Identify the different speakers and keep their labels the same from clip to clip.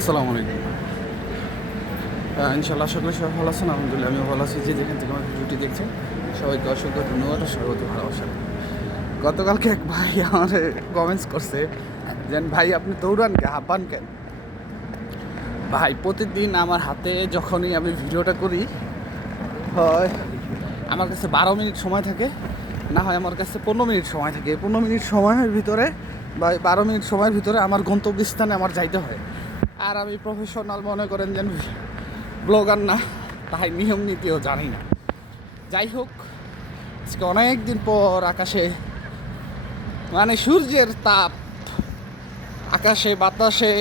Speaker 1: আসসালামু আলাইকুম। ইনশাল্লাহ করি সবাই ভালো আছেন। আলহামদুলিল্লাহ আমিও ভালো আছি। যে যেখান থেকে আমার ভিডিওটি দেখছেন, সবাইকে অসংখ্য ধন্যবাদ স্বাগত ভালোবাসা। গতকালকে এক ভাই আমার কমেন্টস করছে যে ভাই আপনি দৌড়ান কে, হাঁপান কেন? ভাই, প্রতিদিন আমার হাতে যখনই আমি ভিডিওটা করি, হয় আমার কাছে বারো মিনিট সময় থাকে, না হয় আমার কাছে পনেরো মিনিট সময় থাকে। পনেরো মিনিট সময়ের ভিতরে বা বারো মিনিট সময়ের ভিতরে আমার গন্তব্যস্থানে আমার যাইতে হয়। আর আমি প্রফেশনাল মনে করেন যেন ব্লগার না, তাই নিয়ম নীতিও জানি না। যাই হোক, আজকে অনেক দিন পর আকাশে মানে সূর্যের তাপ, আকাশে, বাতাসে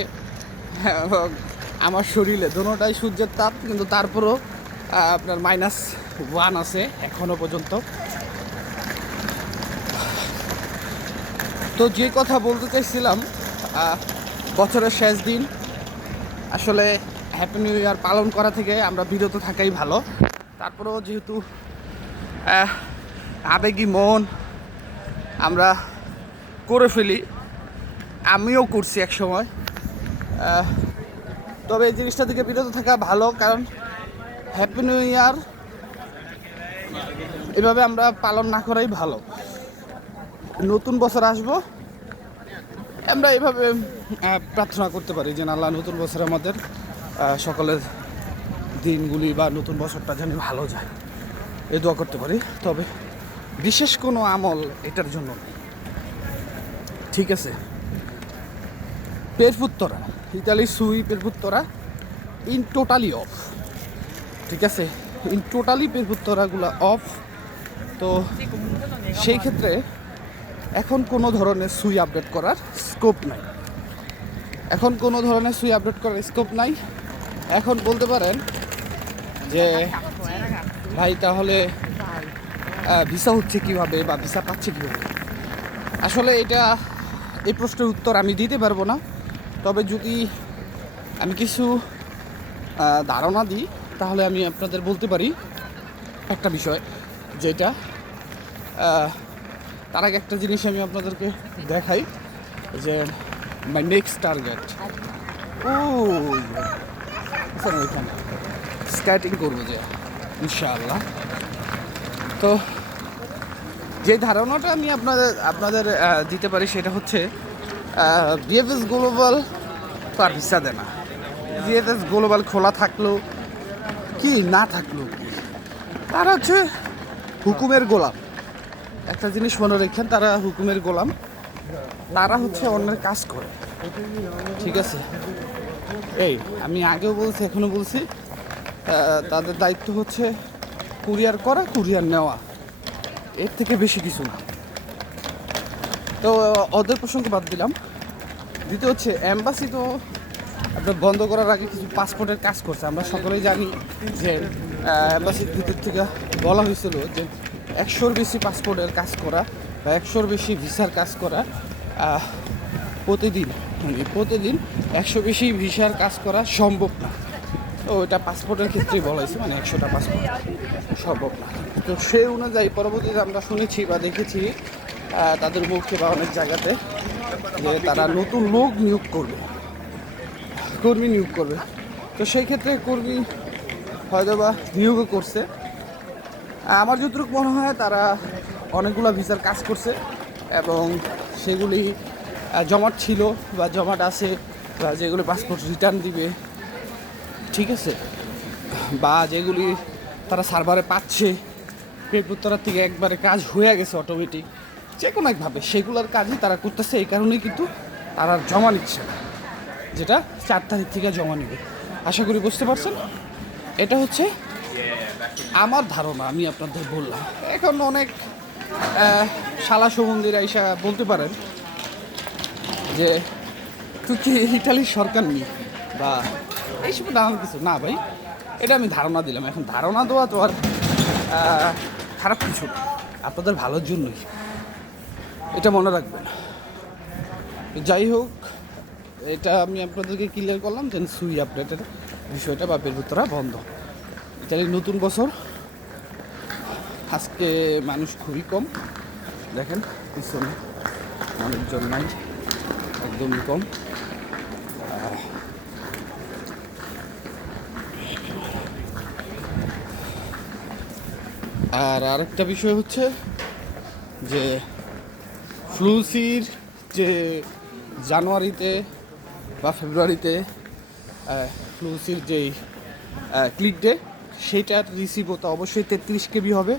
Speaker 1: আমার শরীরে দুটোটাই সূর্যের তাপ, কিন্তু তারপরও আপনার মাইনাস ওয়ান আছে এখনও পর্যন্ত। তো যে কথা বলতে চাইছিলাম বছরের শেষ দিন আসলে হ্যাপি নিউ ইয়ার পালন করা থেকে আমরা বিরত থাকাই ভালো। তারপরেও যেহেতু আবেগী মন আমরা করে ফেলি, আমিও করছি এক সময়। তবে এই জিনিসটা থেকে বিরত থাকা ভালো, কারণ হ্যাপি নিউ ইয়ার এভাবে আমরা পালন না করাই ভালো। নতুন বছর আসব আমরা এইভাবে প্রার্থনা করতে পারি যে আল্লাহ নতুন বছর আমাদের সকলের দিনগুলি বা নতুন বছরটা যেন ভালো যায়। এ দোয়া করতে পারি। তবে বিশেষ কোনো আমল এটার জন্য ঠিক আছে? পেরপুত্তরা, ইতালি সুই পেরপুত্তরা ইন টোটালি অফ ঠিক আছে? ইন টোটালি পেরপুত্তরাগুলো অফ তো সেই ক্ষেত্রে এখন কোনো ধরনের সুই আপডেট করার স্কোপ নাই। এখন কোনো ধরনের সুই আপডেট করার স্কোপ নাই। এখন বলতে পারেন যে, ভাই তাহলে ভিসা হচ্ছে কীভাবে বা ভিসা পাচ্ছে কীভাবে? আসলে এটা, এই প্রশ্নের উত্তর আমি দিতে পারব না। তবে যদি আমি কিছু ধারণা দিই, তাহলে আমি আপনাদের বলতে পারি একটা বিষয়, যেটা তার আগে একটা জিনিস আমি আপনাদেরকে দেখাই যে মাই নেক্সট টার্গেট ও ওইখানে। স্কেটিং করব যে, ইনশাআল্লাহ। তো যে ধারণাটা আমি আপনাদের আপনাদের দিতে পারি সেটা হচ্ছে বিএফএস গ্লোবাল তো আর ভিসা দেয় না। বিএফএস গ্লোবাল খোলা থাকল কি, না থাকল তারা হচ্ছে হুকুমের গোলাম। একটা জিনিস মনে রেখেন, তারা হুকুমের গোলাম। তারা হচ্ছে অন্যের কাজ করে। ঠিক আছে? এই, আমি আগেও বলছি এখনও বলছি তাদের দায়িত্ব হচ্ছে কুরিয়ার করা, কুরিয়ার নেওয়া। এর থেকে বেশি কিছু না। তো, ওদের প্রসঙ্গ বাদ দিলাম। দ্বিতীয় হচ্ছে অ্যাম্বাসি তো আপনার বন্ধ করার আগে কিছু পাসপোর্টের কাজ করছে। আমরা সকলেই জানি যে অ্যাম্বাসির ভিতর থেকে বলা হয়েছিল যে একশোর বেশি পাসপোর্টের কাজ করা বা একশোর বেশি ভিসার কাজ করা প্রতিদিন মানে প্রতিদিন একশো বেশি ভিসার কাজ করা সম্ভব না। তো এটা পাসপোর্টের ক্ষেত্রেই বলা হয়েছে মানে একশোটা পাসপোর্ট সম্ভব না। তো সেই অনুযায়ী পরবর্তীতে আমরা শুনেছি বা দেখেছি তাদের মুখে বা অনেক জায়গাতে যে তারা নতুন লোক নিয়োগ করবে, কর্মী নিয়োগ করবে। তো সেই ক্ষেত্রে কর্মী হয়তো বা নিয়োগও করছে। আমার যতটুকু মনে হয় তারা অনেকগুলো ভিসার কাজ করছে এবং সেগুলি জমাট ছিল বা জমাট আছে বা যেগুলি পাসপোর্ট রিটার্ন দিবে, ঠিক আছে? বা যেগুলি তারা সার্ভারে পাচ্ছে পেপুত্তরার থেকে একবারে কাজ হয়ে গেছে অটোমেটিক যে কোনো একভাবে। সেগুলোর কাজই তারা করতেছে, এই কারণেই কিন্তু তারা জমা নিচ্ছে যেটা চার তারিখ থেকে জমা নেবে। আশা করি বুঝতে পারছেন? এটা হচ্ছে আমার ধারণা, আমি আপনাদের বললাম। এখন অনেক শালা সুমন্দির আইসা বলতে পারেন যে, তুই ইটালির সরকার নি? বা এইসব নানান কিছু। না ভাই, এটা আমি ধারণা দিলাম। এখন ধারণা দেওয়া তো আর খারাপ কিছু আপনাদের ভালোর জন্যই। এটা মনে রাখবেন। যাই হোক, এটা আমি আপনাদেরকে ক্লিয়ার করলাম যে সুই আপডেটের বিষয়টা বা বেরুতরা বন্ধ। তাহলে নতুন বছর। আজকে মানুষ খুবই কম। দেখেন, পিছনে মানুষজন নাই একদমই কম। আর আরেকটা বিষয় হচ্ছে যে ফ্লুসির যে জানুয়ারিতে বা ফেব্রুয়ারিতে ফ্লুসির যেই ক্লিক ডে সেইটার রিসিভ হতে অবশ্যই তেত্রিশ কেবি হবে।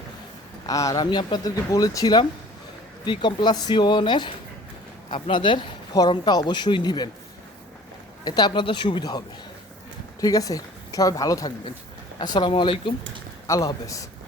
Speaker 1: আর আমি আপনাদেরকে বলেছিলাম প্রি সিওনের আপনাদের ফর্মটা অবশ্যই নেবেন। এতে আপনাদের সুবিধা হবে। ঠিক আছে? সবাই ভালো থাকবেন। আসসালামু আলাইকুম। আল্লাহ হাফেজ।